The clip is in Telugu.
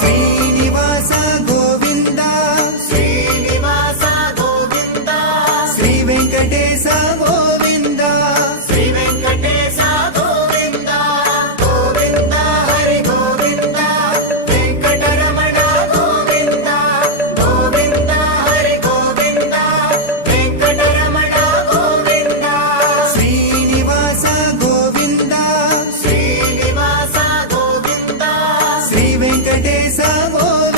శ్రీనివాస గోవింద శ్రీనివాస గోవింద శ్రీ వెంకటేశ గోవింద శ్రీ వెంకటేశ గోవింద గోవింద హరి గోవింద వెంకటరమణ గోవింద గోవింద హరి గోవింద వెంకటరమణ గోవింద శ్రీనివాస గోవింద శ్రీనివాస గోవింద శ్రీ వెంకటేశ గోవింద